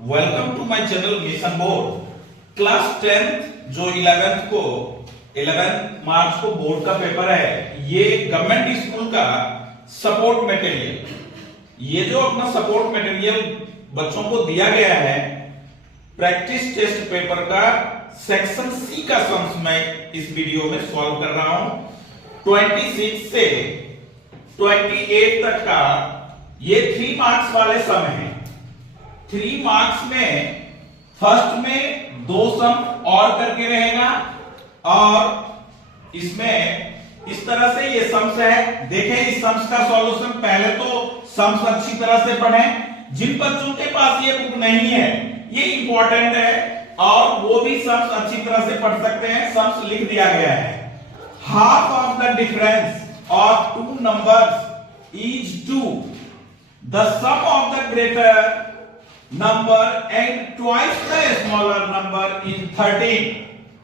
Welcome to my channel Mission Board. Class 10th जो 11 मार्च को board का पेपर है, ये गवर्नमेंट स्कूल का सपोर्ट मटेरियल, ये जो अपना सपोर्ट मटेरियल बच्चों को दिया गया है, प्रैक्टिस टेस्ट पेपर का सेक्शन सी का सम्स मैं इस वीडियो में सॉल्व कर रहा हूं। 26 से 28 तक का ये 3 मार्क्स वाले सम हैं। 3 मार्क्स में फर्स्ट में 2 सम और करके रहेगा और इसमें इस तरह से ये सम्स है। देखें इस सम्स का सॉल्यूशन, पहले तो सम्स अच्छी तरह से पढ़ें। जिन बच्चों के पास ये बुक नहीं है, ये इंपॉर्टेंट है और वो भी सम्स अच्छी तरह से पढ़ सकते हैं। सम्स लिख दिया गया है। Half of the difference of 2 numbers is 2, the sum of the greater number and twice the smaller number is 13.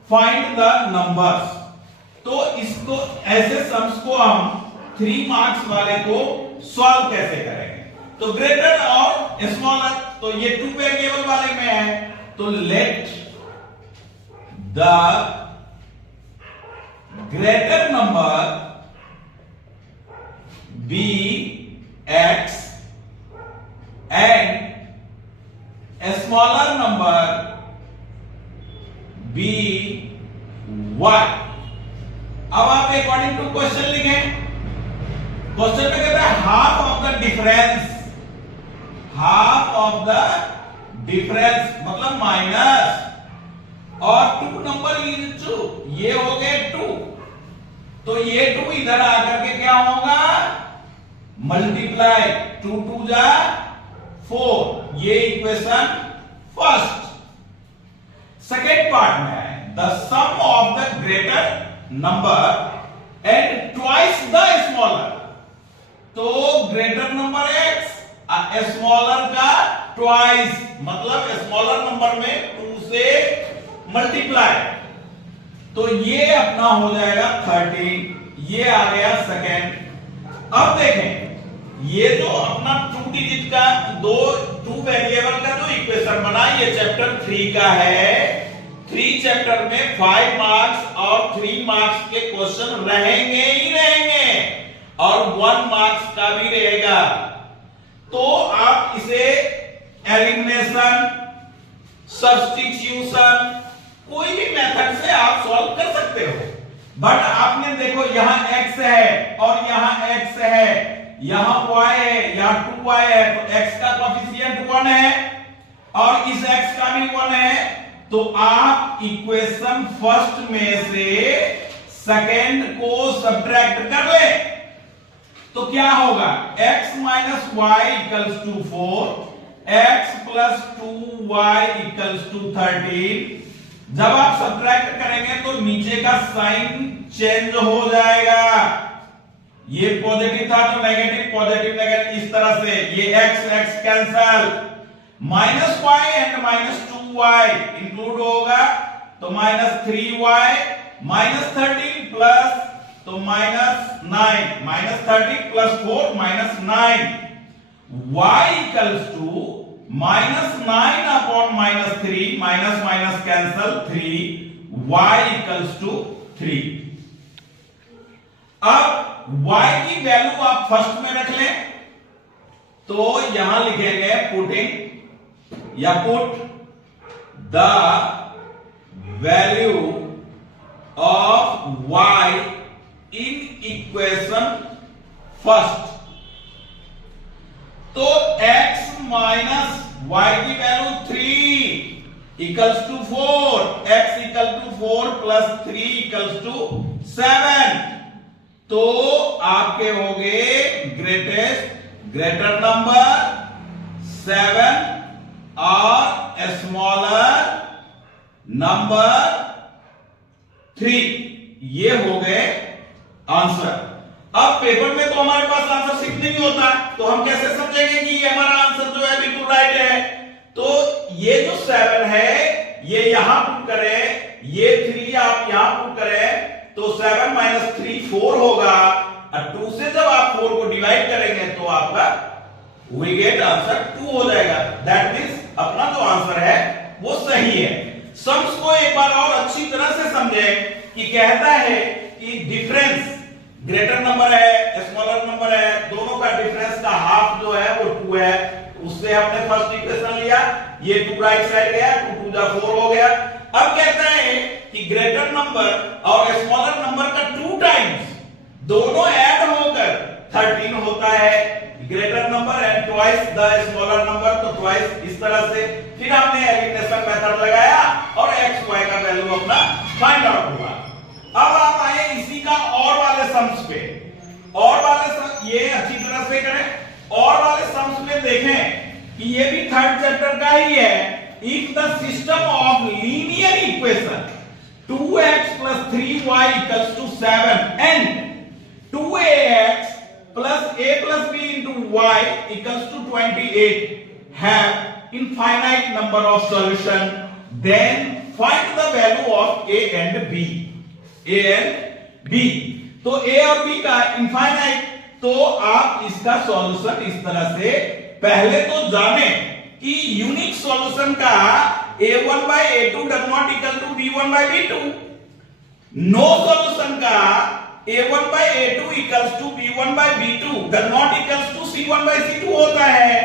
Find the numbers. तो इसको ऐसे सम्स को हम 3 मार्क्स वाले को सॉल्व कैसे करेंगे? तो ग्रेटर और स्मॉलर, तो ये 2 वेरिएबल वाले में है, तो let the greater number be x and a smaller number be y। अब आप अकॉर्डिंग टू क्वेश्चन लिखें। क्वेश्चन में कहता है half of the difference, half of the difference मतलब माइनस, और 2 नंबर इज 2, ये हो गए 2, तो ये 2 इधर आकर के क्या होगा? मल्टीप्लाई, 2 2 जा 4, ये इक्वेशन फर्स्ट। सेकेंड पार्ट में है the sum of the greater number and twice the smaller. तो ग्रेटर नंबर x, स्मॉलर का ट्वाइस मतलब स्मॉलर नंबर में 2 से मल्टीप्लाई, तो ये अपना हो जाएगा 13। ये आ गया सेकेंड। अब देखें ये जो अपना 2 डिजिट का 2 वेरिएबल का जो इक्वेशन बना, ये चैप्टर 3 का है। 3 चैप्टर में 5 मार्क्स और 3 मार्क्स के क्वेश्चन रहेंगे ही रहेंगे और 1 मार्क्स का भी रहेगा। तो आप इसे एलिमिनेशन, सब्स्टिट्यूशन, कोई भी मेथड से आप सॉल्व कर सकते हो। बट आपने देखो यहां x है और यहां x है, यहां y है, यहां 2y है, तो x का कोएफिशिएंट 1 है और इस x का भी 1 है। तो आप इक्वेशन फर्स्ट में से सेकेंड को सब्ट्रैक्ट कर ले, तो क्या होगा? x minus y equals to 4, x plus 2y equals to 13। जब आप सब्ट्रैक्ट करेंगे तो नीचे का साइन चेंज हो जाएगा। ये पॉजिटिव था तो नेगेटिव, पॉजिटिव नेगेटिव, इस तरह से ये x x cancel, minus y and minus 2y include होगा, तो माइनस 3y, माइनस 13 प्लस, तो minus 9, minus 30 plus 4 minus 9, y equals to minus 9 upon minus 3, minus minus cancel 3, y equals to 3। अब y की value आप first में रख लें, तो यहां लिखेंगे पुटिंग या put the value of y in equation first. तो x माइनस y की value 3 equals to 4, x equal to 4 plus 3 equals to 7। तो आपके हो गए ग्रेटर नंबर 7 और स्मॉलर नंबर 3, ये हो गए आंसर। अब पेपर में तो हमारे पास आंसर सिक्स नहीं होता, तो हम कैसे समझेंगे कि ये हमारा आंसर जो है बिल्कुल राइट है? तो ये जो 7 है ये यहां पुट करें, ये 3 आप यहां पुट करें, तो 7 माइनस 3 4 होगा, और 2 से जब आप 4 को डिवाइड करेंगे तो आपका वी गेट आंसर 2 हो जाएगा। दैट मींस अपना जो वो सही है। सम्स को एक बार और अच्छी तरह से समझे कि कहता है कि डिफरेंस ग्रेटर नंबर है स्मॉलर नंबर है, दोनों का डिफरेंस का हाफ जो है वो 2 है। उससे हमने फर्स्ट इक्वेशन लिया, ये 2 राइट साइड गया, 2 टू द 4 हो गया। अब कहता है कि ग्रेटर नंबर और स्मॉलर नंबर का 2 टाइम्स दोनों ऐड होकर 13 होता है। Greater number and twice the smaller number, तो ट्वाइस इस तरह से। फिर हमने एलिमिनेशन मेथड लगाया और एक्स वाई का वैल्यू अपना फाइंड आउट हुआ। अब आप आए इसी का और वाले सम्स पे। और वाले सम्स ये अच्छी तरह से करें। और वाले सम्स में देखें कि ये भी थर्ड चैप्टर का ही है। If the system of linear equation 2x plus 3y equals to 7 and 2ax plus a plus b into y equals to 28 have infinite number of solution, then find the value of a and b. a and b, तो a और b का infinite, तो आप इसका solution इस तरह से पहले तो जाने कि यूनिक सॉल्यूशन का a1 by a2 does not equal to b1 by b2, no solution का a1 by a2 equals to b1 by b2 does not equals to c1 by c2 होता है।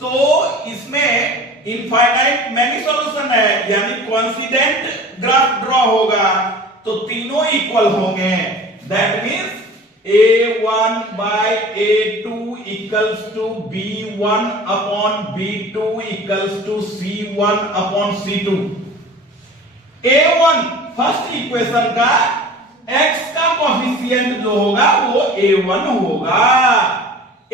तो इसमें इनफाइनाइट मैनी सॉल्यूशन है, यानी coincident graph draw होगा, तो तीनों इक्वल होंगे। That means a1 by a2 equals to b1 upon b2 equals to c1 upon c2। a1 first equation का x का कोएफिशिएंट जो होगा वो a1 होगा।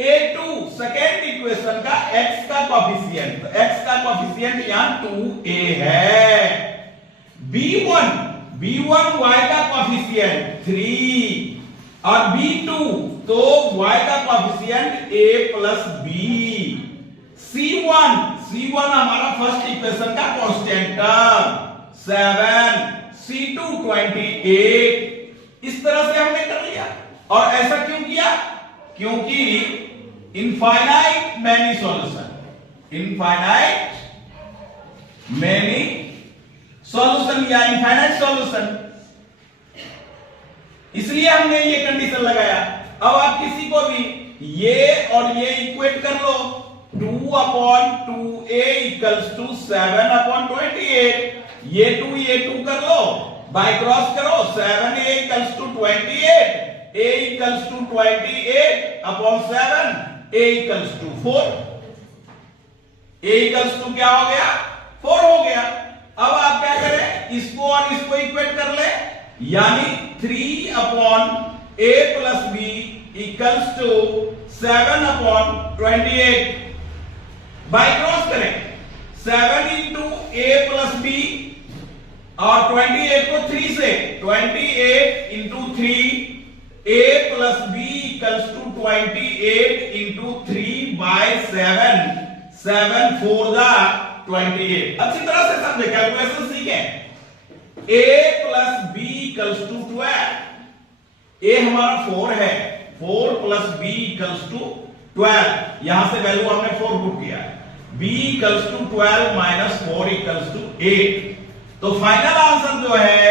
a2 सेकेंड इक्वेशन का x का कोएफिशिएंट, x का कोएफिशिएंट यहां 2a है। b1 y का कोएफिशिएंट 3 और b2 तो y का coefficient a plus b। c1 हमारा फर्स्ट इक्वेशन का कांस्टेंट टर्म 7, c2 28। इस तरह से हमने कर लिया। और ऐसा क्यों किया? क्योंकि infinite many solution, infinite many solution या इनफाइनाइट सॉल्यूशन, इसलिए हमने ये कंडीशन लगाया। अब आप किसी को भी ये और ये इक्वेट कर लो, 2 upon 2a equals to 7 upon 28। ये 2 कर लो, बाय क्रॉस करो, 7a equals to 28, a equals to 28 upon 7, a equals to 4। a equals to क्या हो गया? 4 हो गया। अब आप क्या करें, इसको और इसको इक्वेट कर ले, यानी 3 upon a plus b equals to 7 upon 28। By cross करें, 7 into a plus b और 28 को 3 से, 28 into 3 a plus b equals to 28 into 3 by 7, 7 4 the 28। अच्छी तरह से समझे, कैलकुलेशन सीखें। a plus b equals to 12, a हमारा 4 है, 4 plus b equals to 12, यहां से वैल्यू हमने 4 पुट किया है। b equals to 12 minus 4 equals to 8। तो फाइनल आंसर जो है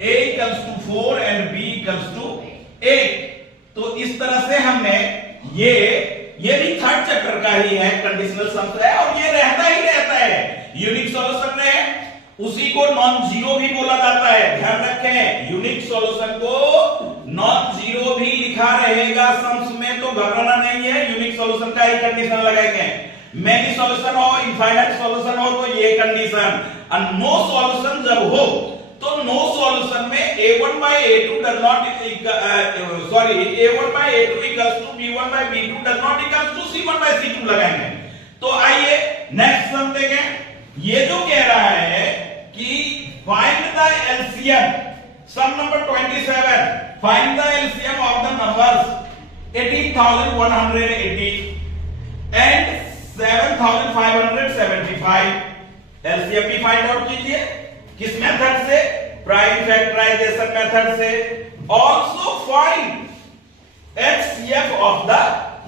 a equals to 4 and b equals to 8। तो इस तरह से हमने ये भी थर्ड चैप्टर का ही है, कंडीशनल सम्स है, और ये रहता ही रहता है। यूनिक सॉल्यूशन में उसी को नॉन जीरो भी बोला जाता है, ध्यान रखें। यूनिक सॉल्यूशन को नॉन जीरो भी लिखा रहेगा सम्स में, तो घबराना नहीं है। यूनिक सॉल्यूशन का ही कंडीशन लगाएंगे। मैनी सॉल्यूशन हो, इनफाइनाइट सॉल्यूशन हो तो ये कंडीशन, और नो सॉल्यूशन जब हो तो नो सॉल्यूशन में a1 by a2 does not a1 by a2 equals to b1 by b2 does not equals to c1 by c2 लगाएंगे। तो आइए नेक्स्ट सम देखें। ये जो कह रहा है कि find the LCM, sum number 27, find the LCM of the numbers 18,180 and 7,575। LCM भी फाइंड आउट कीजिए। किस मेथड से? प्राइम फैक्टराइजेशन मेथड से। Also find HCF of the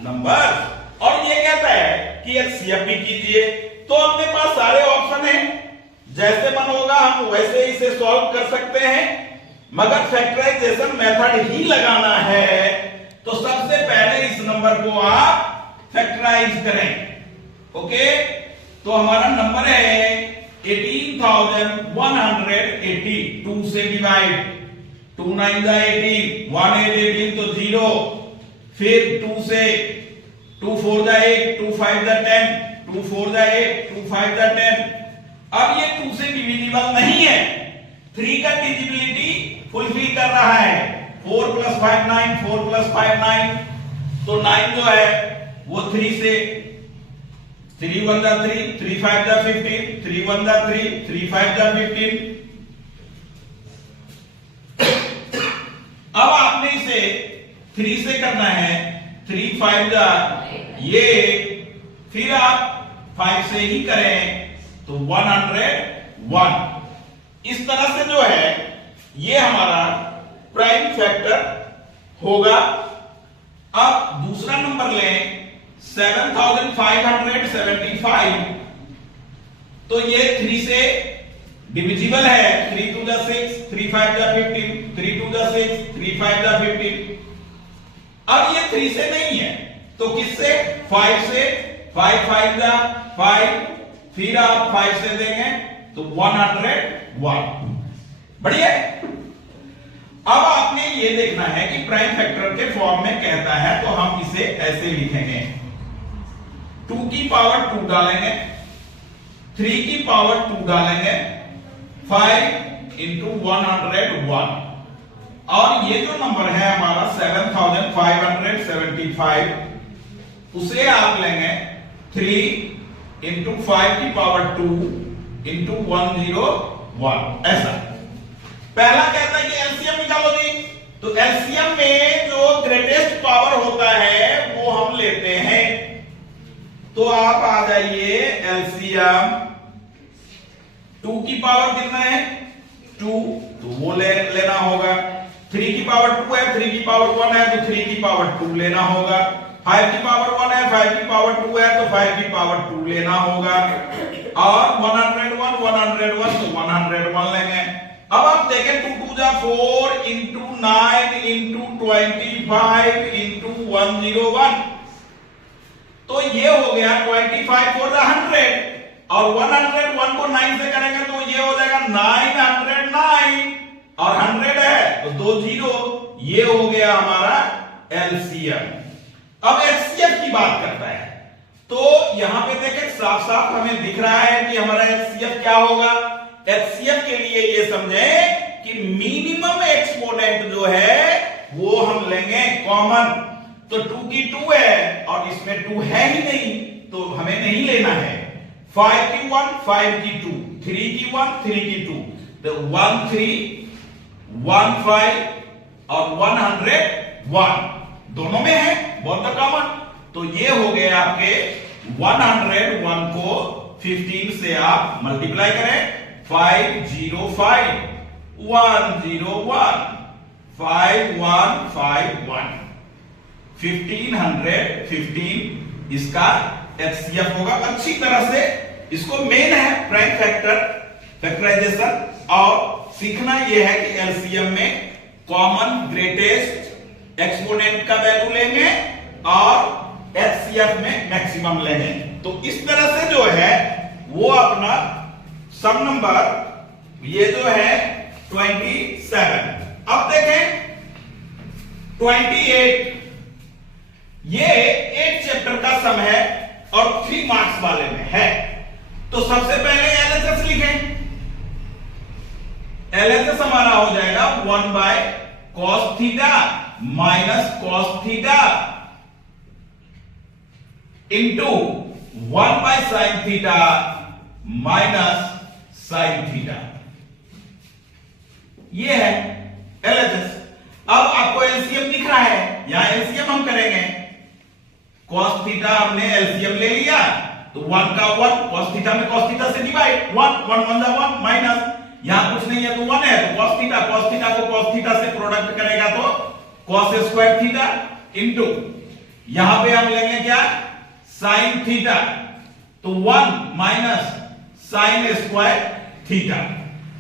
numbers, और ये कहता है कि एचसीएफ भी कीजिए। तो अपने पास सारे ऑप्शन हैं, जैसे मन होगा हम वैसे इसे सॉल्व कर सकते हैं, मगर फैक्टराइजेशन मेथड ही लगाना है तो सबसे पहले इस नंबर को आप फैक्टराइज करें। ओके, तो हमारा नंबर है 18,180। 2 से डिवाइड, 2 9 जा 18, 1 8 18 तो 0, फिर 2 से 2 4 जा 8, 2 5 जा 10, 2 4 जा 8, 2 5 जा 10। अब ये 2 से डिविजिबल नहीं है, 3 का डिविजिबिलिटी फुलफिल कर रहा है। 4 + 5 9, 4 + 5 9, तो 9 जो है वो 3 से, 3 1 जा 3, 3 5 जा 15, 3 1 जा 3, 3 5 जा 15। अब आपने इसे 3 से करना है, 3 5 जा ये, फिर आप 5 से ही करें तो 101। इस तरह से जो है ये हमारा प्राइम फैक्टर होगा। अब दूसरा नंबर लें 7,575, तो ये 3 से डिविजिबल है। 3 2 जा 6, 3 5 जा 15, 3 2 जा 6, 3 5 जा 15। अब ये 3 से नहीं है तो किससे? 5 से। 5 5 जा 5, फिर आप 5 से देंगे तो 101। बढ़िया। अब आपने ये देखना है कि प्राइम फैक्टर के फॉर्म में कहता है तो हम इसे ऐसे लिखेंगे, 2 की पावर 2 डालेंगे, 3 की पावर 2 डालेंगे, 5 into 101। और ये जो नंबर है हमारा 7,575, उसे आप लेंगे 3 into 5 की पावर 2 into 101। ऐसा पहला कहता है कि एलसीएम निकालो जी, तो एलसीएम में जो ग्रेटेस्ट पावर होता है वो हम लेते हैं। तो आप आ जाइए एलसीएम, 2 की पावर कितना है? 2, तो वो लेना होगा। 3 की पावर 2 है, 3 की पावर 1 है तो 3 की पावर 2 लेना होगा। 5 की पावर 1 है, 5 की पावर 2 है तो 5 की पावर 2 लेना होगा। और 101 तो 101 लेंगे। अब आप देखें 2 2 जा 4 into 9 into 25 into 101, तो ये हो गया 25 4 जा 100, और 101 को 9 से करेंगे तो ये हो जाएगा 909, और 100 है तो 2 0, ये हो गया हमारा एलसीएम। अब एचसीएफ की बात करता है तो यहां पे देखें साफ साफ हमें दिख रहा है कि हमारा एचसीएफ क्या होगा। एचसीएफ के लिए ये समझें कि मिनिमम एक्सपोनेंट जो है वो हम लेंगे कॉमन। तो 2 की 2 है और इसमें 2 है ही नहीं तो हमें नहीं लेना है। 5 की 1, 5 की 2, 3 की 1, 3 की 2, तो 1 3, 1 5 और 101 दोनों में है, बोथ द कॉमन। तो ये हो गए आपके 101 को 15 से आप मल्टीप्लाई करें, 505 101 5151 1515 इसका एचसीएफ होगा। अच्छी तरह से इसको मेन है प्राइम फैक्टर फैक्टराइजेशन, और सीखना यह है कि एलसीएम में कॉमन ग्रेटेस्ट एक्सपोनेंट का वैल्यू लेंगे और एचसीएफ में मैक्सिमम लेंगे। तो इस तरह से जो है वो अपना सम नंबर ये जो है 27। अब देखें 28, ये 8 चैप्टर का सम है और 3 मार्क्स वाले में है। तो सबसे पहले एलएचएस लिखें। एलएचएस हमारा हो जाएगा 1/cos theta minus cos theta into 1/sin theta minus sin theta. ये है एलएचएस। अब आपको एलसीएम दिख रहा है, यहां एलसीएम हम करेंगे। cos थीटा हमने एलसीएम ले लिया तो 1 का 1, cos थीटा में cos थीटा से डिवाइड, 1 1 1 जा 1 माइनस, यहां कुछ नहीं है तो 1 है तो cos थीटा को cos थीटा से प्रोडक्ट करेगा तो cos स्क्वायर थीटा इंटू यहां पे हम लेंगे क्या? sin थीटा, तो 1 माइनस sin स्क्वायर थीटा।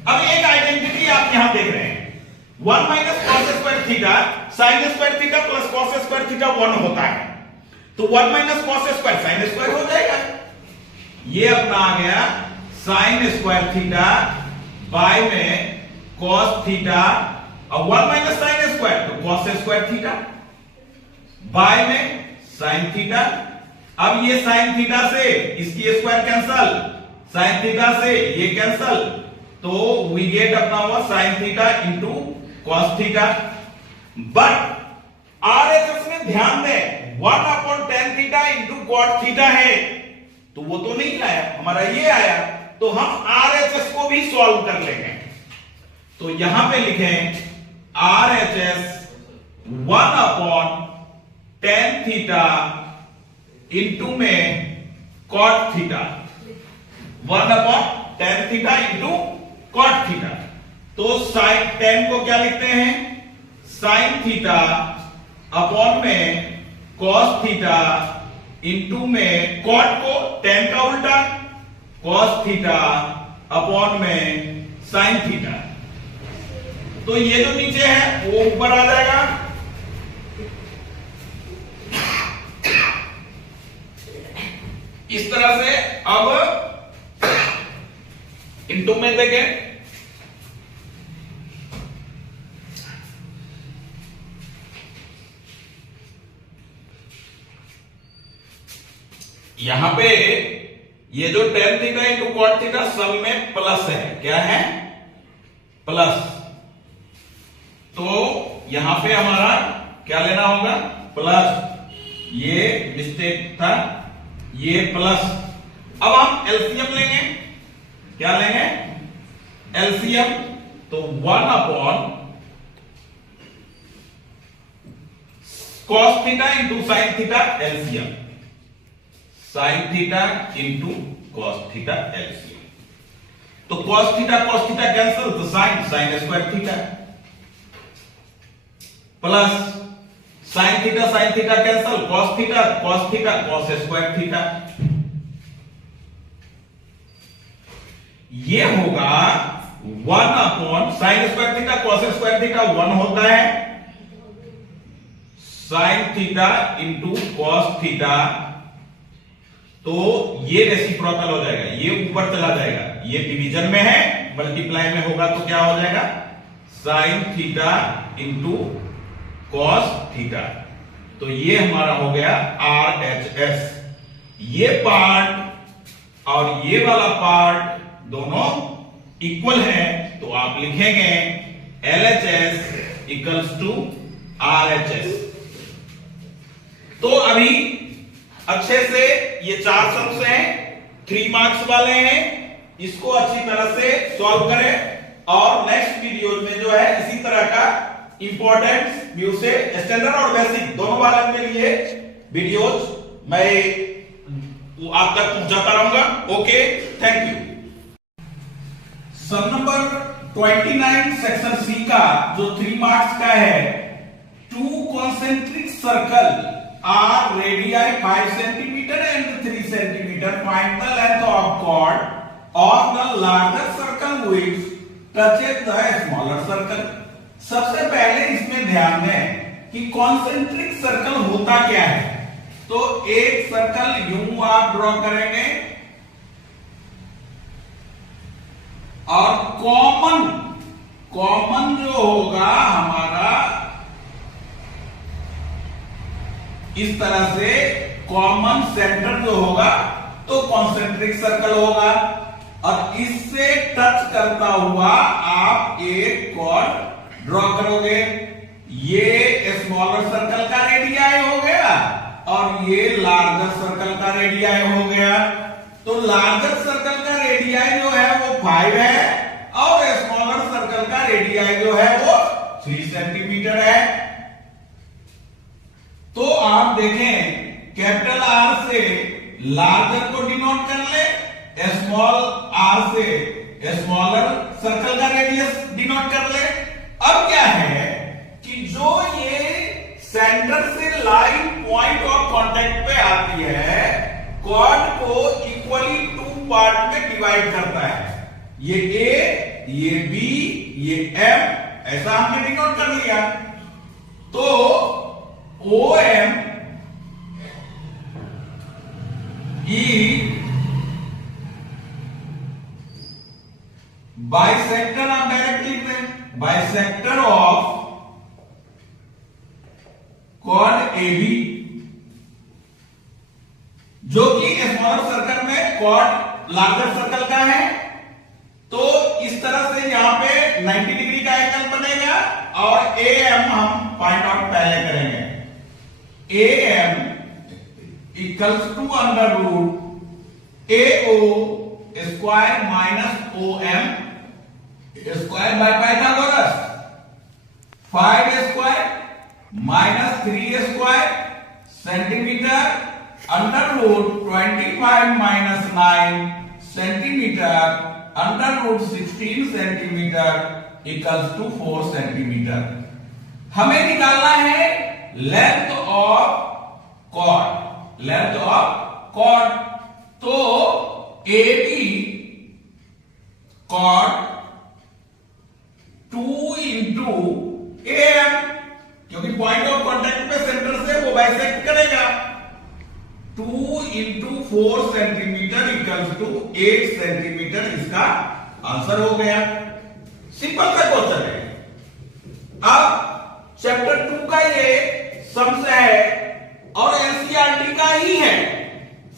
अब एक आइडेंटिटी आप यहां देख रहे हैं, 1 minus cos square theta sine square theta plus cos square theta 1 होता है, तो 1 minus cos square sine square हो जाएगा। ये अपना आ गया साइन स्क्वायर थीटा बाय में कॉस थीटा, और 1 माइनस साइन स्क्वायर तो कॉस स्क्वायर थीटा बाय में साइन थीटा। अब ये साइन थीटा से इसकी स्क्वायर कैंसल, साइन थीटा से ये कैंसल, तो वी गेट अपना हुआ sine theta into cos theta. But RHS में ध्यान दें 1/tan theta into cot theta है, तो वो तो नहीं आया, हमारा ये आया, तो हम आरएचएस को भी सॉल्व कर लेंगे। तो यहां पे लिखें आरएचएस 1/tan थीटा इंटू में cot theta, 1/tan theta into cot theta. तो साइन tan को क्या लिखते हैं, साइन थीटा अपॉन में कॉस थीटा इंटू में कॉट को tan का उल्टा कॉस थीटा अपॉन में साइन थीटा। तो ये जो नीचे है वो ऊपर आ जाएगा, इस तरह से। अब इंटू में देखें, यहां पे ये जो tan theta into cot theta सब में प्लस है, क्या है, प्लस। तो यहां पे हमारा क्या लेना होगा, प्लस। ये मिस्टेक था, ये प्लस। अब हम एलसीएम लेंगे, क्या लेंगे, एलसीएम। तो 1/cos theta into sine theta LCM, sine theta into cos theta LCM. तो कॉस थीटा कैंसिल, तो sine square theta plus sine theta cancel, cos theta cos square theta. ये होगा 1/sin square theta cos square theta 1 होता है, sine theta into cos theta. तो ये reciprocal हो जाएगा, ये ऊपर चला जाएगा, ये डिवीजन में है, मल्टीप्लाई में होगा तो क्या हो जाएगा, sine theta into cos theta. तो ये हमारा हो गया RHS। ये पार्ट और ये वाला पार्ट दोनों इक्वल है, तो आप लिखेंगे LHS इक्वल्स टू RHS। तो अभी अच्छे से ये 4 सम्स हैं, 3 मार्क्स वाले हैं, इसको अच्छी तरह से सॉल्व करें। और नेक्स्ट वीडियो में जो है इसी तरह का इंपॉर्टेंट व्यू से स्टैंडर्ड और बेसिक दोनों वाले के लिए वीडियोज मैं आप तक पहुंचाता रहूंगा। Okay, thank you. Sum number 29 section C का जो 3 मार्क्स का है, 2 concentric circle are radii 5 centimeter and 3 centimeter. Find the length of chord of the larger circle which touches the smaller circle. सबसे पहले इसमें ध्यान दें कि कॉन्सेंट्रिक सर्कल होता क्या है। तो एक सर्कल यूं आप ड्रॉ करेंगे और कॉमन जो होगा हमारा इस तरह से, कॉमन सेंटर जो होगा तो कॉन्सेंट्रिक सर्कल होगा, और इससे टच करता हुआ आप एक कॉर्ड ड्रॉ करोगे। ये स्मॉलर सर्कल का रेडियाई हो गया और ये लार्जर सर्कल का रेडियाई हो गया। तो लार्जर सर्कल का रेडियाई जो है वो 5 है और स्मॉलर सर्कल का रेडियाई जो है वो 3 सेंटीमीटर है। तो आप देखें, कैपिटल आर से लार्जर को डिनोट कर ले, स्मॉल आर से स्मॉलर सर्कल का रेडियस डिनोट कर ले। अब क्या है कि जो ये सेंटर से लाइन पॉइंट ऑफ कांटेक्ट पे आती है, कॉर्ड को इक्वली 2 पार्ट में डिवाइड करता है। ये ए, ये बी, ये एम, ऐसा हमने डिनोट कर लिया। तो ओ एम ई बाइसेक्टर, आप डायरेक्ट लिख रहे हैं, बाइसेक्टर ऑफ क्वाड AB, जो कि स्मॉलर सर्कल में क्वाड लार्जर सर्कल का है। तो इस तरह से यहां पे 90 डिग्री का एंगल बनेगा और AM हम फाइंड आउट पहले करेंगे। AM equals to under root AO square minus OM square by Pythagoras, 5 square minus 3 square centimetre under root 25 minus 9 centimetre under root 16 centimetre equals to 4 centimetre. हमें निकालना है length of chord, length of chord. तो AB chord 2 into AM, क्योंकि point of contact पे centre से वो bisect करेगा। 2 into 4 centimetre equals to 8 centimetre, इसका आंसर हो गया। सिंपल सा क्वेश्चन है। अब चैप्टर 2 का ये सम्स है और एनसीईआरटी का ही है।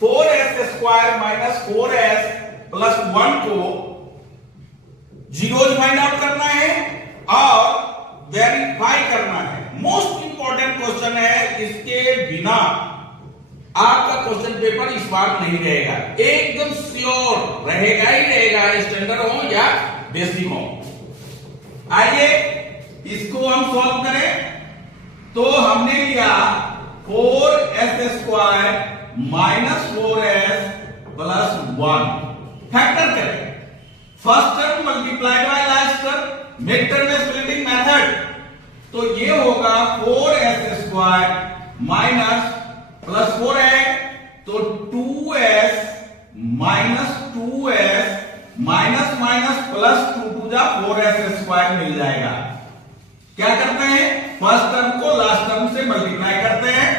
4s square minus 4s plus 1 को जीरोज फाइंड आउट करना है और वेरीफाई करना है। मोस्ट इंपॉर्टेंट क्वेश्चन है, इसके बिना आपका क्वेश्चन पेपर इस बार नहीं रहेगा, एकदम श्योर रहेगा ही रहेगा, स्टैंडर्ड हो या बेसिक हो। आइए इसको हम सॉल्व करें। तो हमने लिया 4s square minus 4s plus 1, factor करें। First term multiplied by last term, mid term में स्प्लिटिंग मेथड। तो ये होगा 4s स्क्वायर माइनस प्लस 4 है तो 2s minus 2s minus minus plus 2 two जा 4s स्क्वायर मिल जाएगा। क्या करते हैं, फर्स्ट टर्म को लास्ट टर्म से मल्टीप्लाई करते हैं,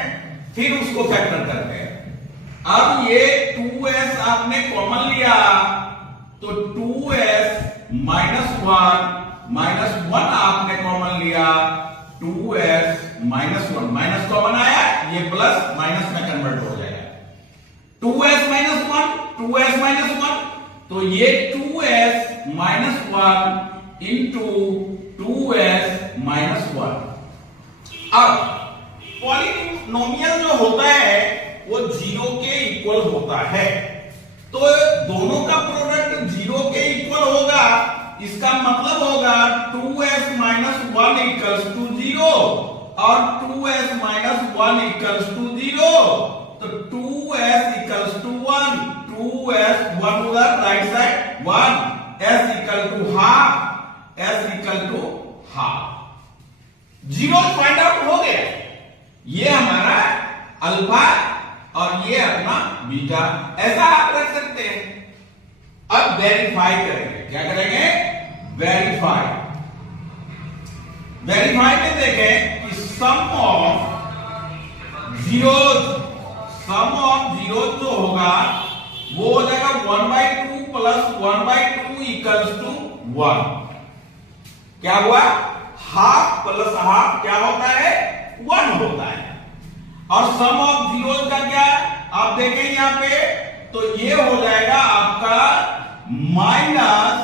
फिर उसको फैक्टर करते हैं। अब ये 2s आपने कॉमन लिया तो 2s माइनस 1 आपने कॉमन लिया, 2s माइनस 1, माइनस कॉमन आया, ये प्लस माइनस में कन्वर्ट हो जाएगा। 2s माइनस 1, 2s माइनस 1, तो ये 2s minus 1 into 2s minus 1। अब पॉलिनोमियल जो होता है वो 0 के इक्वल होता है, तो दोनों का प्रोडक्ट 0 के इक्वल होगा। इसका मतलब होगा 2s माइनस 1 इक्वल्स टू 0 और 2s माइनस 1 इक्वल्स टू 0। तो 2s इक्वल्स टू 1, 2s 1 उधर right side 1, s equal to half, s equal to half. 0 find out हो गया। ये हमारा अल्फा और ये अपना बीटा, ऐसा आप रख सकते हैं। अब वेरीफाई करेंगे, क्या करेंगे, वेरीफाई। वेरीफाई में देखें कि सम ऑफ जीरोज जो होगा वो हो जाएगा 1/2 प्लस 1/2 इक्वल्स टू 1। क्या हुआ, हाफ प्लस हाफ क्या होता है, 1 होता है। और सम ऑफ जीरोज का क्या, आप देखें यहां पे, तो ये हो जाएगा आपका minus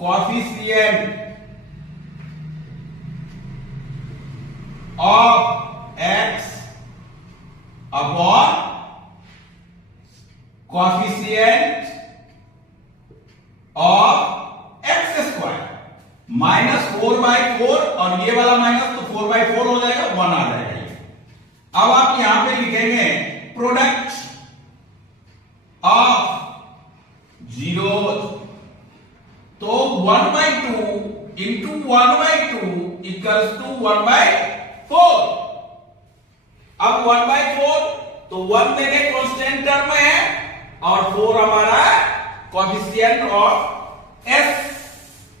coefficient of x upon coefficient of x square, minus 4/4 और ये वाला माइनस तो 4/4 हो जाएगा, 1 आ जाएगा। अब आप यहां पे लिखेंगे प्रोडक्ट ऑफ जीरोज, तो 1/2 इंटू 1/2 इक्वल्स टू 1/4। अब 1/4 तो 1 देंगे कांस्टेंट टर्म है और 4 हमारा कोएफिशिएंट ऑफ एस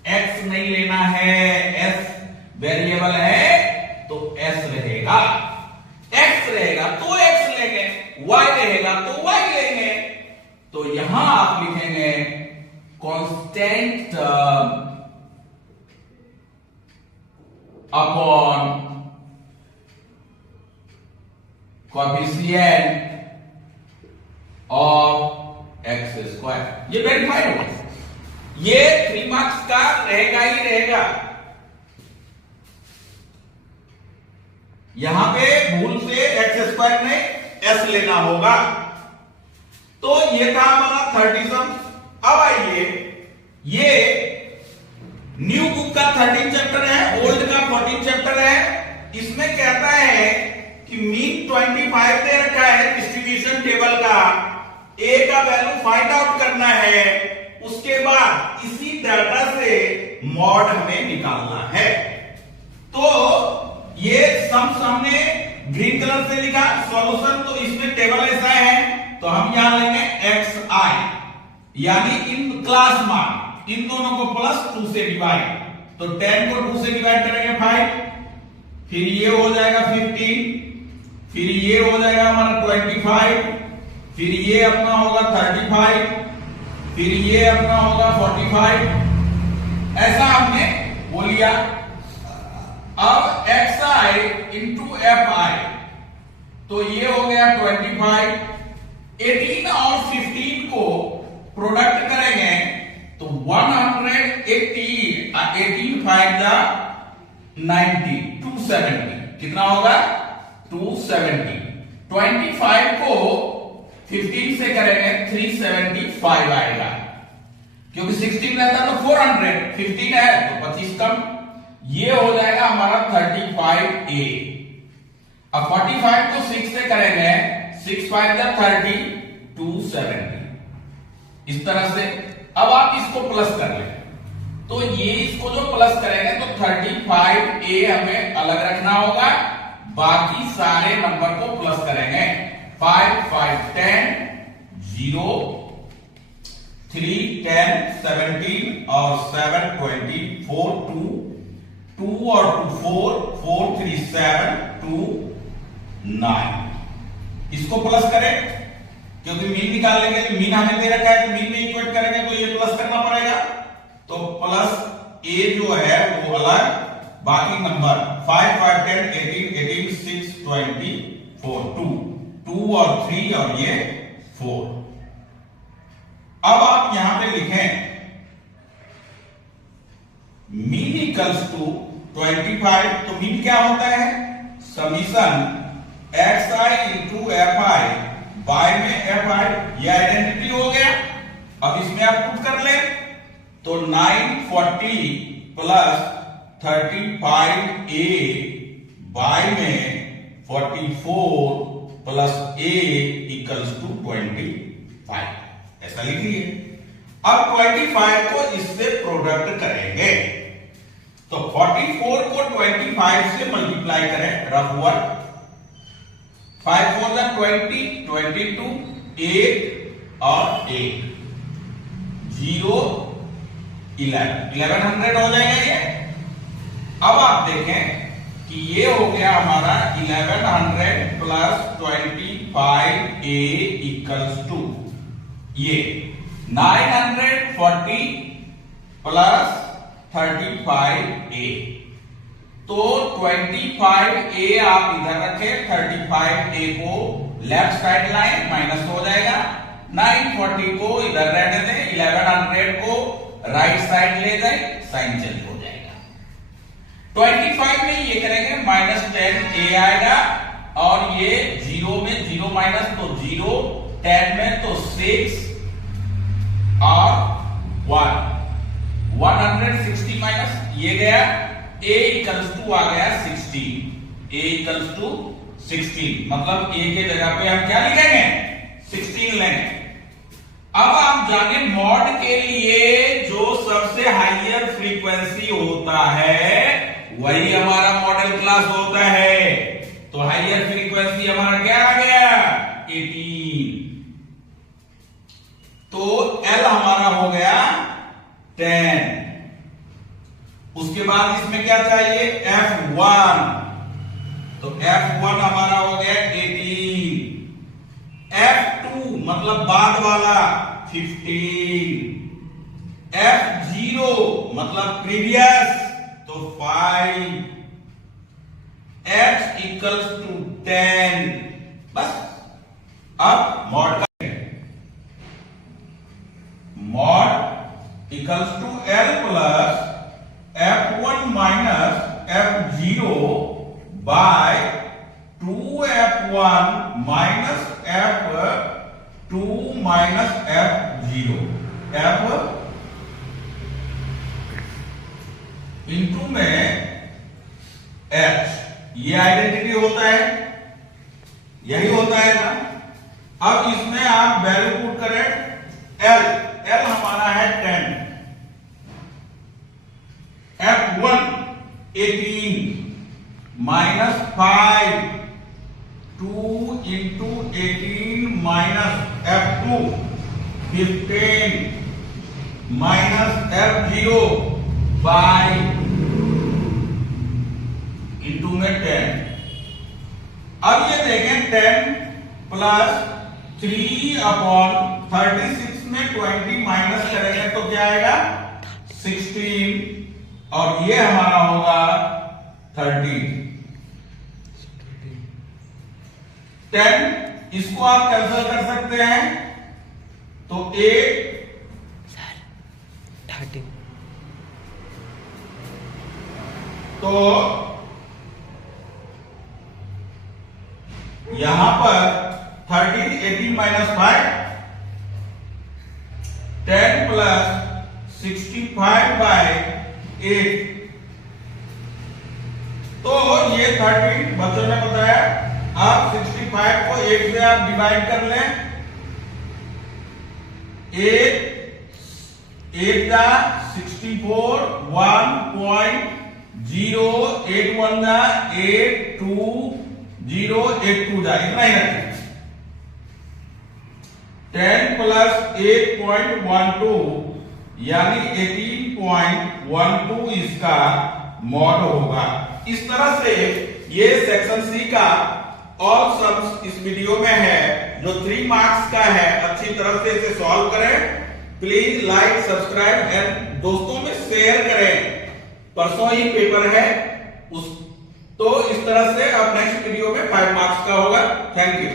एक्स नहीं लेना है, एस वेरिएबल है तो एस रहेगा, एक्स रहेगा तो एक्स लेंगे, वाई रहेगा तो वाई लेंगे। तो यहां आप लिखेंगे constant upon coefficient of x square. ये वेरीफाइड होगा, ये 3 मार्क्स का रहेगा ही रहेगा। यहां पे भूल से एक्स स्क्वायर में एस लेना होगा। तो ये था हमारा 30 सम। अब आइए, ये न्यू बुक का 13 चैप्टर है, ओल्ड का 14 चैप्टर है। इसमें कहता है कि मीन 25 दे रखा है डिस्ट्रीब्यूशन टेबल का, ए का वैल्यू फाइंड आउट करना है, उसके बाद इसी डाटा से मॉड हमें निकालना है। तो ये सम्स हमने ग्रीन कलर से लिखा, सॉल्यूशन तो इसमें टेबल ऐसा है तो हम यहां लेंगे एक्स आई यानी इन क्लास मान, इन दोनों को प्लस 2 से डिवाइड, तो 10 को 2 से डिवाइड करेंगे 5, फिर ये हो जाएगा 15, फिर ये हो जाएगा हमारा 25, फिर ये अपना होगा 35, फिर ये अपना होगा 45। ऐसा हमने वो लिया। अब एक्स आई इंटू एफ आई, तो ये हो गया 25, 18 और 15 को प्रोडक्ट करेंगे तो 180, 18 5 जा 90, 270, कितना होगा 270। 25 को 15 से करेंगे 375 आएगा, क्योंकि 16 रहता तो 400, 15 है तो 25 कम, ये हो जाएगा हमारा 35A। अब 45 को 6 से करेंगे, 6 5 जा 30, 270। इस तरह से अब आप इसको प्लस कर लें, तो ये इसको जो प्लस करेंगे तो 35A हमें अलग रखना होगा, बाकी सारे नंबर को प्लस करेंगे। 5 5 10, 0 3 10 17 और 7 24, 2 और 2 4, 4 3 7 2 9। इसको प्लस करें, क्योंकि मीन निकालने के लिए मीन हमें दे रखा है तो मीन में इक्वेट करेंगे तो ये प्लस करना पड़ेगा। तो प्लस ए जो है वो अलग, बाकी नंबर 5 5 10 18 18 6 24, 2 और 3 और ये 4। अब आप यहां पे लिखें मीन इक्वल्स टू 25, तो मीन क्या होता है, summation x i into f i, by में एफ आई, ये आइडेंटिटी हो गया। अब इसमें आप पुट कर ले तो 940 प्लस 35A बाय में 44 प्लस A इक्वल्स टू 25, ऐसा लिखिए। अब 25 को इससे प्रोडक्ट करेंगे तो 44 को 25 से मल्टीप्लाई करें, रफ हुआ 5 4 जा 20, 22, 8 और 8, 0 1100 हो जाएगा ये। अब आप देखें कि ये हो गया हमारा 1100 प्लस 25A इक्वल्स टू ये 940 प्लस 35A। तो 25A आप इधर रखें, 35A को लेफ्ट साइड लाइन माइनस हो जाएगा, 940 को इधर रहने दें, 1100 को राइट साइड ले जाए, साइन चेंज हो जाएगा। 25 में ये करेंगे -10A आएगा, और ये 0 में 0 माइनस तो 0, 10 में तो 6 और 1, 160 माइनस ये गया, A इक्वल्स टू आ गया 16, A इक्वल्स टू 16, मतलब A के जगह पे हम क्या लिखेंगे 16 लेंगे। अब आप जाने मॉड के लिए जो सबसे हाईयर फ्रीक्वेंसी होता है वही हमारा मॉडल क्लास होता है, तो हाईयर फ्रीक्वेंसी हमारा क्या आ गया 18, तो L हमारा हो गया 10। उसके बाद इसमें क्या चाहिए, F1, तो F1 हमारा हो गया 18। F2 मतलब बाद वाला 15। F0 मतलब प्रीवियस, तो 5। H equals to 10। बस अब मॉड का mod equals to L plus F1 minus F0 by 2F1 minus F2 minus F0 F into में H, ये आइडेंटिटी होता है, यही होता है ना। अब इसमें आप वैल्यू पुट करें, L हमारा है 10, F1 18 minus 5, 2 into 18 minus F2 15 minus F0 bye into में 10। अब ये देखें 10 प्लस 3/36 में 20 माइनस करेंगे तो क्या आएगा 16, और ये हमारा होगा 13। 10 इसको आप कैंसिल कर सकते हैं, तो 8 13, तो यहां पर 13 18 माइनस 5 10 प्लस 65 बाय 8, तो ये 13 बच्चों ने बताया। आप 65 को 8 से आप डिवाइड कर लें, 8 जा 64 1.081 जा 82 जा, इतना ही रखें। 10 प्लस 8.12 यानी 18.12 इसका मॉड होगा। इस तरह से ये सेक्शन सी का ऑल सम्स इस वीडियो में है, जो 3 मार्क्स का है। अच्छी तरह से इसे सॉल्व करें। प्लीज लाइक, सब्सक्राइब एंड दोस्तों में शेयर करें। परसों ही पेपर है तो इस तरह से अब नेक्स्ट वीडियो में 5 मार्क्स का होगा। Thank you.